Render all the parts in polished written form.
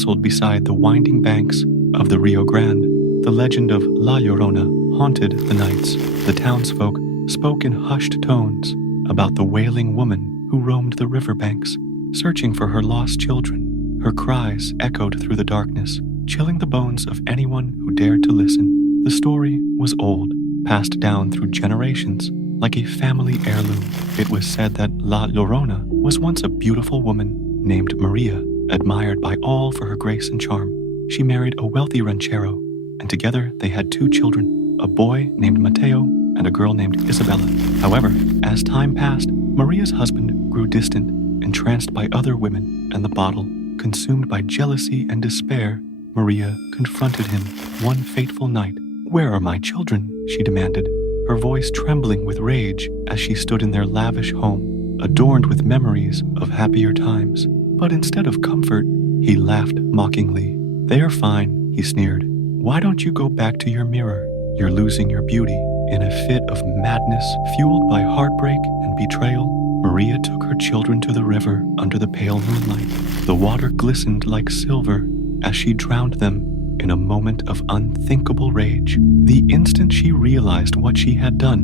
nestled beside the winding banks of the Rio Grande, the legend of La Llorona haunted the nights. The townsfolk spoke in hushed tones about the wailing woman who roamed the riverbanks, searching for her lost children. Her cries echoed through the darkness, chilling the bones of anyone who dared to listen. The story was old, passed down through generations, like a family heirloom. It was said that La Llorona was once a beautiful woman named Maria, admired by all for her grace and charm. She married a wealthy ranchero, and together they had 2 children, a boy named Mateo and a girl named Isabella. However, as time passed, Maria's husband grew distant, entranced by other women and the bottle. Consumed by jealousy and despair, Maria confronted him one fateful night. "Where are my children?" she demanded, her voice trembling with rage as she stood in their lavish home, adorned with memories of happier times. But instead of comfort, he laughed mockingly. "They are fine," he sneered. "Why don't you go back to your mirror? You're losing your beauty." In a fit of madness fueled by heartbreak and betrayal, Maria took her children to the river under the pale moonlight. The water glistened like silver as she drowned them in a moment of unthinkable rage. The instant she realized what she had done,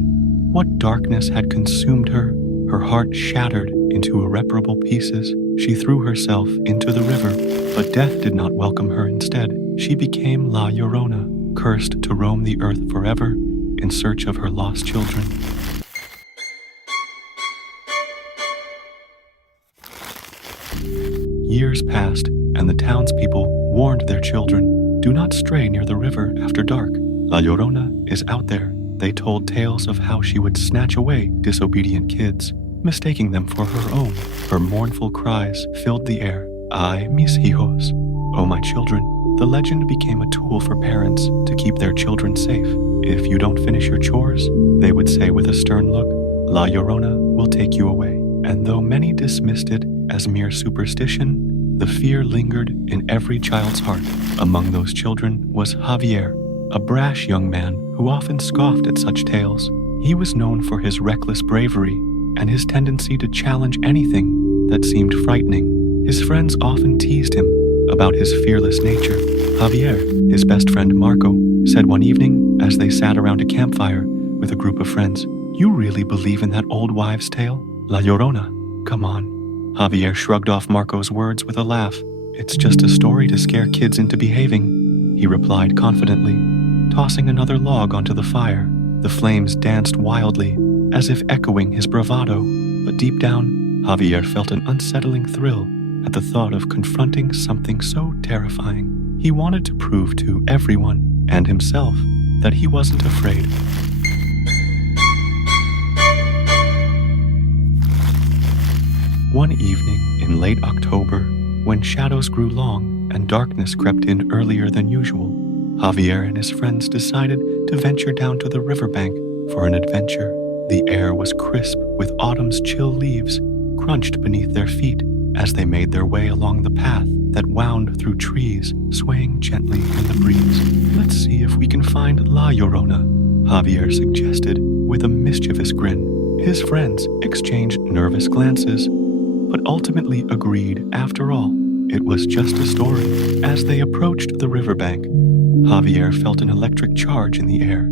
what darkness had consumed her, her heart shattered into irreparable pieces. She threw herself into the river, but death did not welcome her. Instead, she became La Llorona, cursed to roam the earth forever in search of her lost children. Years passed, and the townspeople warned their children, "Do not stray near the river after dark. La Llorona is out there." They told tales of how she would snatch away disobedient kids, mistaking them for her own. Her mournful cries filled the air. "Ay, mis hijos, oh my children." The legend became a tool for parents to keep their children safe. "If you don't finish your chores," they would say with a stern look, "La Llorona will take you away." And though many dismissed it as mere superstition, the fear lingered in every child's heart. Among those children was Javier, a brash young man who often scoffed at such tales. He was known for his reckless bravery and his tendency to challenge anything that seemed frightening. His friends often teased him about his fearless nature. Javier, his best friend Marco, said one evening as they sat around a campfire with a group of friends, "You really believe in that old wives' tale? La Llorona? Come on." Javier shrugged off Marco's words with a laugh. "It's just a story to scare kids into behaving," he replied confidently, tossing another log onto the fire. The flames danced wildly, as if echoing his bravado, but deep down, Javier felt an unsettling thrill at the thought of confronting something so terrifying. He wanted to prove to everyone and himself that he wasn't afraid. One evening in late October, when shadows grew long and darkness crept in earlier than usual, Javier and his friends decided to venture down to the riverbank for an adventure. The air was crisp with autumn's chill leaves crunched beneath their feet as they made their way along the path that wound through trees, swaying gently in the breeze. "Let's see if we can find La Llorona," Javier suggested with a mischievous grin. His friends exchanged nervous glances, but ultimately agreed after all, it was just a story. As they approached the riverbank, Javier felt an electric charge in the air,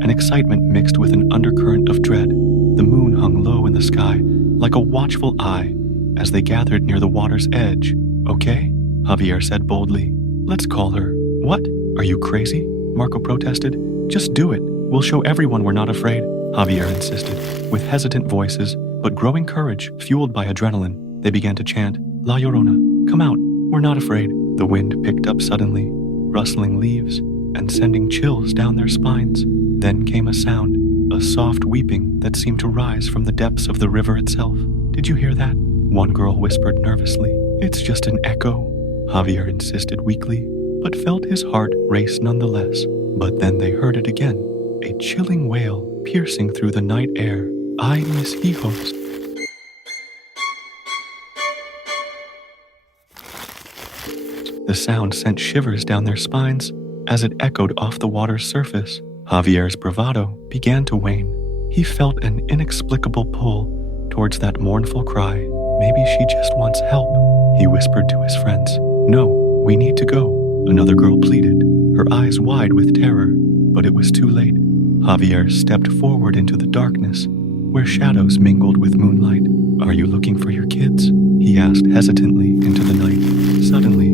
an excitement mixed with an undercurrent of dread. The moon hung low in the sky like a watchful eye as they gathered near the water's edge. "Okay," Javier said boldly. "Let's call her." "What? Are you crazy?" Marco protested. "Just do it. We'll show everyone we're not afraid," Javier insisted. With hesitant voices, but growing courage fueled by adrenaline, they began to chant, "La Llorona, come out. We're not afraid." The wind picked up suddenly, rustling leaves and sending chills down their spines. Then came a sound, a soft weeping that seemed to rise from the depths of the river itself. "Did you hear that?" One girl whispered nervously. "It's just an echo," Javier insisted weakly, but felt his heart race nonetheless. But then they heard it again, a chilling wail piercing through the night air. "Ay, mis hijos." The sound sent shivers down their spines as it echoed off the water's surface. Javier's bravado began to wane. He felt an inexplicable pull towards that mournful cry. "Maybe she just wants help," he whispered to his friends. "No, "We need to go," another girl pleaded, her eyes wide with terror, but it was too late. Javier stepped forward into the darkness, where shadows mingled with moonlight. "Are you looking for your kids?" he asked hesitantly into the night. Suddenly,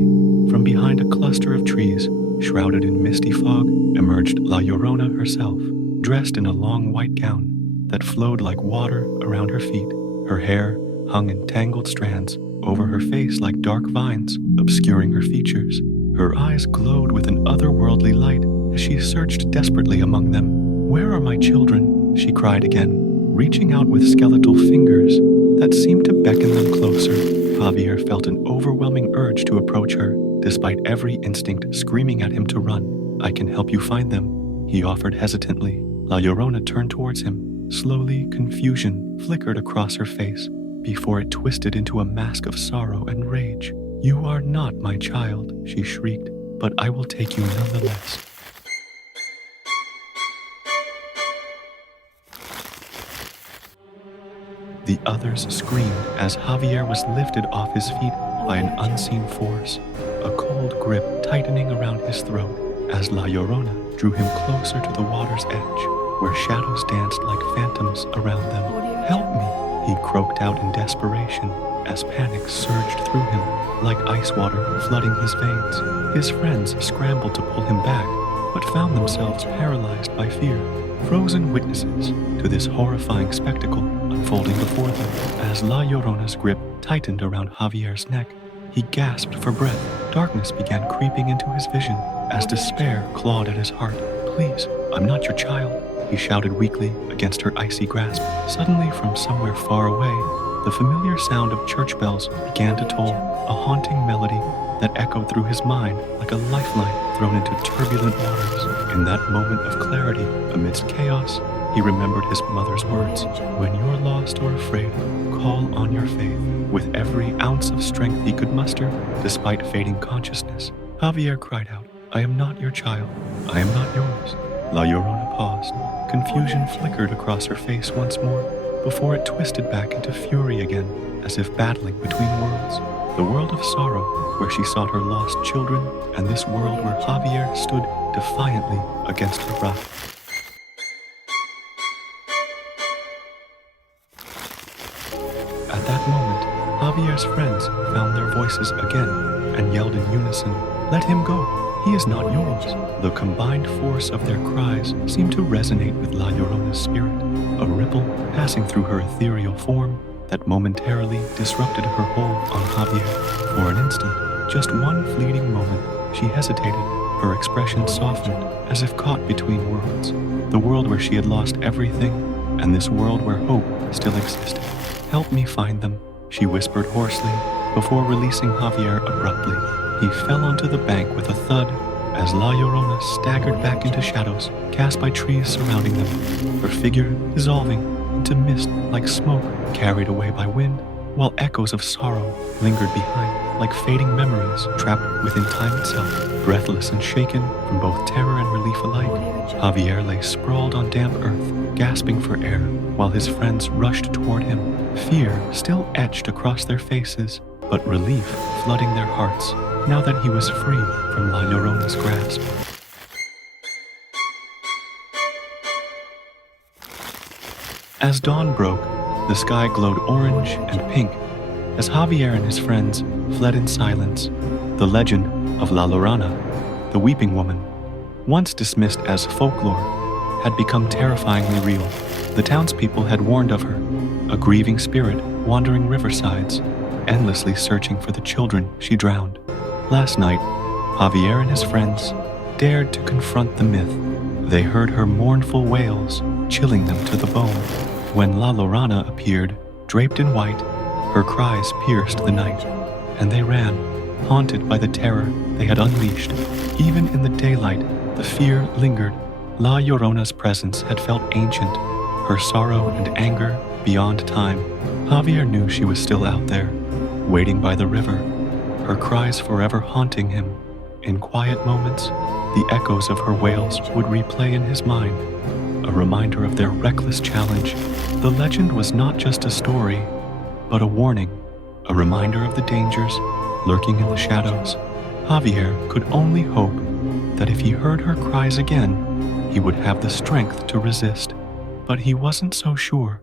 from behind a cluster of trees, shrouded in misty fog, emerged La Llorona herself, dressed in a long white gown that flowed like water around her feet. Her hair hung in tangled strands over her face like dark vines, obscuring her features. Her eyes glowed with an otherworldly light as she searched desperately among them. "Where are my children?" she cried again, reaching out with skeletal fingers that seemed to beckon them closer. Javier felt an overwhelming urge to approach her, despite every instinct screaming at him to run. "I can help you find them," he offered hesitantly. La Llorona turned towards him. Slowly, confusion flickered across her face before it twisted into a mask of sorrow and rage. "You are not my child," she shrieked, "but I will take you nonetheless." The others screamed as Javier was lifted off his feet by an unseen force, a cold grip tightening around his throat as La Llorona drew him closer to the water's edge, where shadows danced like phantoms around them. "Help me," he croaked out in desperation as panic surged through him like ice water flooding his veins. His friends scrambled to pull him back, but found themselves paralyzed by fear, frozen witnesses to this horrifying spectacle unfolding before them. As La Llorona's grip tightened around Javier's neck, he gasped for breath. Darkness began creeping into his vision as despair clawed at his heart. "Please, I'm not your child," he shouted weakly against her icy grasp. Suddenly, from somewhere far away, the familiar sound of church bells began to toll, a haunting melody that echoed through his mind like a lifeline thrown into turbulent waters. In that moment of clarity, amidst chaos, he remembered his mother's words, "When you're lost or afraid, call on your faith." With every ounce of strength he could muster, despite fading consciousness, Javier cried out, "I am not your child. I am not yours." La Llorona paused. Confusion flickered across her face once more, before it twisted back into fury again, as if battling between worlds. The world of sorrow, where she sought her lost children, and this world where Javier stood defiantly against her wrath. At that moment, Javier's friends found their voices again and yelled in unison, "Let him go! He is not yours." The combined force of their cries seemed to resonate with La Llorona's spirit, a ripple passing through her ethereal form that momentarily disrupted her hold on Javier. For an instant, just one fleeting moment, she hesitated, her expression softened as if caught between worlds. The world where she had lost everything, and this world where hope still existed. "Help me find them," she whispered hoarsely, before releasing Javier abruptly. He fell onto the bank with a thud as La Llorona staggered back into shadows cast by trees surrounding them, her figure dissolving into mist like smoke carried away by wind, while echoes of sorrow lingered behind like fading memories trapped within time itself. Breathless and shaken from both terror and relief alike, Javier lay sprawled on damp earth, gasping for air, while his friends rushed toward him, fear still etched across their faces, but relief flooding their hearts now that he was free from La Llorona's grasp. As dawn broke, the sky glowed orange and pink as Javier and his friends fled in silence. The legend of La Lorana, the weeping woman, once dismissed as folklore, had become terrifyingly real. The townspeople had warned of her, a grieving spirit wandering riversides, endlessly searching for the children she drowned. Last night, Javier and his friends dared to confront the myth. They heard her mournful wails, chilling them to the bone. When La Lorana appeared, draped in white, her cries pierced the night, and they ran, haunted by the terror they had unleashed. Even in the daylight, the fear lingered. La Llorona's presence had felt ancient, her sorrow and anger beyond time. Javier knew she was still out there, waiting by the river, her cries forever haunting him. In quiet moments, the echoes of her wails would replay in his mind, a reminder of their reckless challenge. The legend was not just a story, but a warning, a reminder of the dangers lurking in the shadows. Javier could only hope that if he heard her cries again, he would have the strength to resist. But he wasn't so sure.